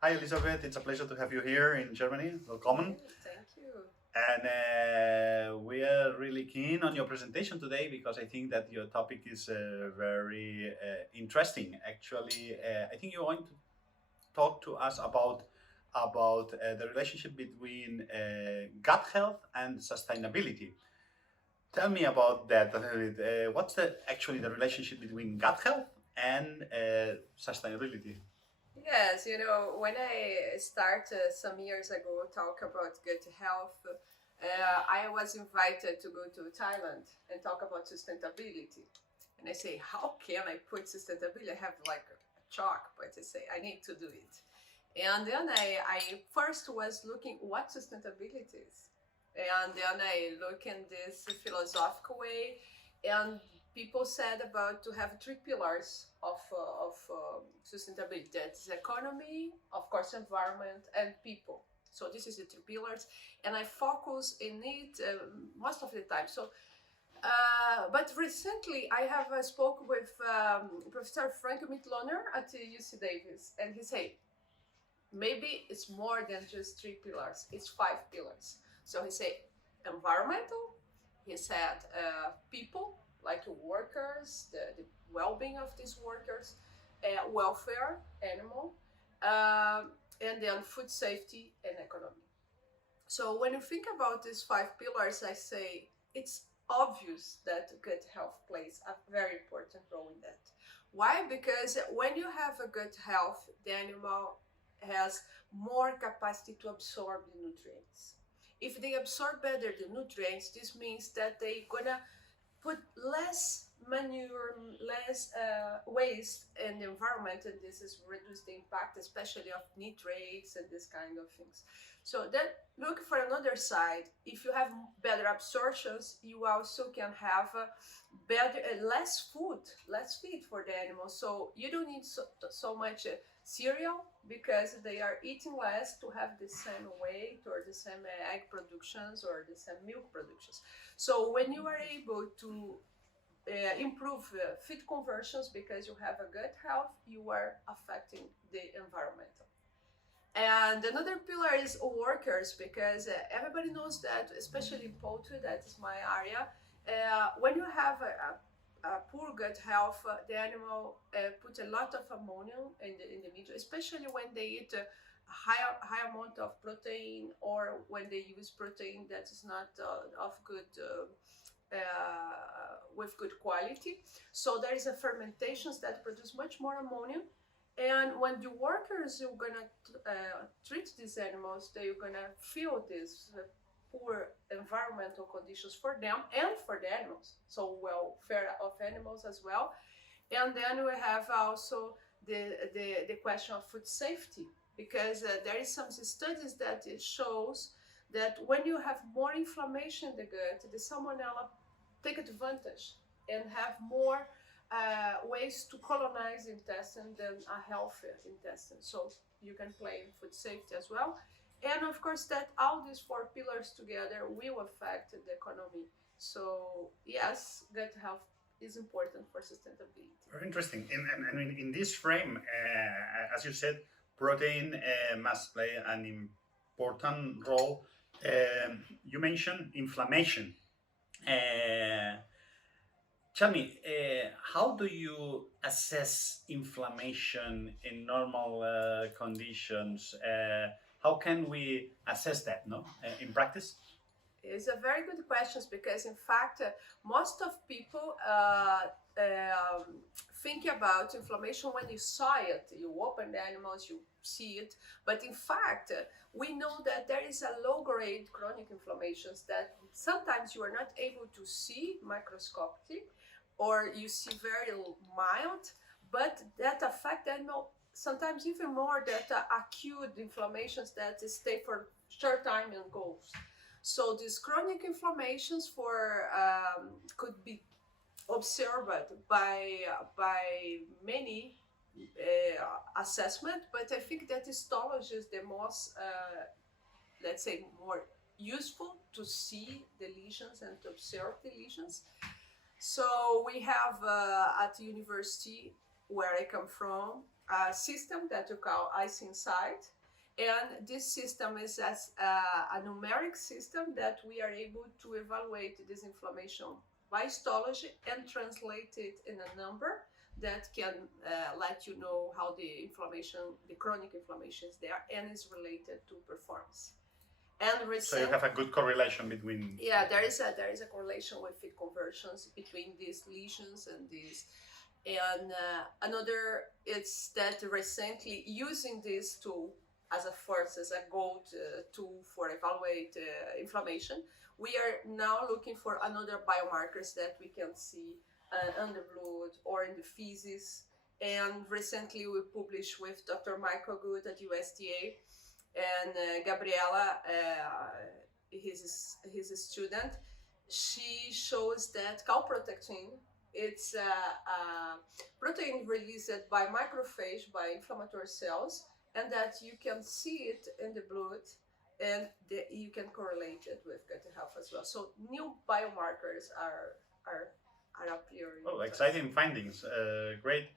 Hi, Elizabeth. It's a pleasure to have you here in Germany. Welcome. Thank you. And we are really keen on your presentation today because I think that your topic is very interesting. Actually, I think you're going to talk to us about the relationship between gut health and sustainability. Tell me about that a little bit. What's actually the relationship between gut health and sustainability? Yes, when I started some years ago talk about gut health, I was invited to go to Thailand and talk about sustainability. And I say, how can I put sustainability? I have like a chalk, but I say I need to do it. And then I first was looking what sustainability is. And then I look in this philosophical way, and people said about to have three pillars of sustainability. That's economy, of course, environment, and people. So this is the three pillars, and I focus in it most of the time. But recently I have spoke with Professor Frank Mitloner at UC Davis, and he said maybe it's more than just three pillars, it's five pillars. So he said environmental, he said people, like workers, the well-being of these workers, welfare, animal, and then food safety and economy. So when you think about these five pillars, I say it's obvious that gut health plays a very important role in that. Why? Because when you have a good health, the animal has more capacity to absorb the nutrients. If they absorb better the nutrients, this means that they're gonna put less manure, less waste in the environment, and this is reduce the impact, especially of nitrates and this kind of things. So then look for another side. If you have better absorptions, you also can have better, less feed for the animals. So you don't need so much cereal because they are eating less to have the same weight or the same egg productions or the same milk productions. So when you are able to improve feed conversions because you have a good health, you are affecting the environment. And another pillar is workers, because everybody knows that, especially in poultry, that is my area. When you have a poor gut health, the animal put a lot of ammonia in the meat, especially when they eat a high amount of protein, or when they use protein that is not of good. With good quality, so there is a fermentations that produce much more ammonia, and when the workers are gonna treat these animals, they're gonna feel this poor environmental conditions for them and for the animals. So welfare of animals as well. And then we have also the question of food safety, because there is some studies that it shows that when you have more inflammation in the gut, the salmonella take advantage and have more ways to colonize the intestine than a healthy intestine. So you can play in food safety as well. And of course, that all these four pillars together will affect the economy. So yes, gut health is important for sustainability. Very interesting. In this frame, as you said, protein must play an important role. You mentioned inflammation. Uh, Tell me, how do you assess inflammation in normal conditions? How can we assess that, no, in practice? It's a very good question, because in fact most of people um, think about inflammation when you saw it, you open the animals, you see it, but in fact we know that there is a low grade chronic inflammations that sometimes you are not able to see microscopically, or you see very mild, but that affect the animal sometimes even more that acute inflammations that stay for short time and goes. So these chronic inflammations for could be observed by many assessment, but I think that histology is the most, let's say, more useful to see the lesions and to observe the lesions. So we have at the university where I come from, a system that you call IC-Insight. And this system is as a numeric system that we are able to evaluate this inflammation by histology and translate it in a number that can let you know how the inflammation, the chronic inflammation is there and is related to performance. And So you have a good correlation between. Yeah, there is a correlation with feed conversions between these lesions and these. And another, it's that recently using this tool as a gold tool for evaluate inflammation, we are now looking for another biomarkers that we can see on the blood or in the feces. And recently we published with Dr. Michael Good at USDA and Gabriela, his student. She shows that calprotectin, it's a protein released by macrophage, by inflammatory cells, and that you can see it in the blood, and you can correlate it with gut health as well. So new biomarkers are appearing. Oh, exciting findings! Great.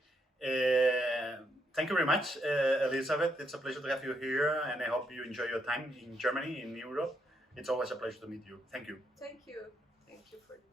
Thank you very much, Elizabeth. It's a pleasure to have you here, and I hope you enjoy your time in Germany, in Europe. It's always a pleasure to meet you. Thank you. Thank you. Thank you for the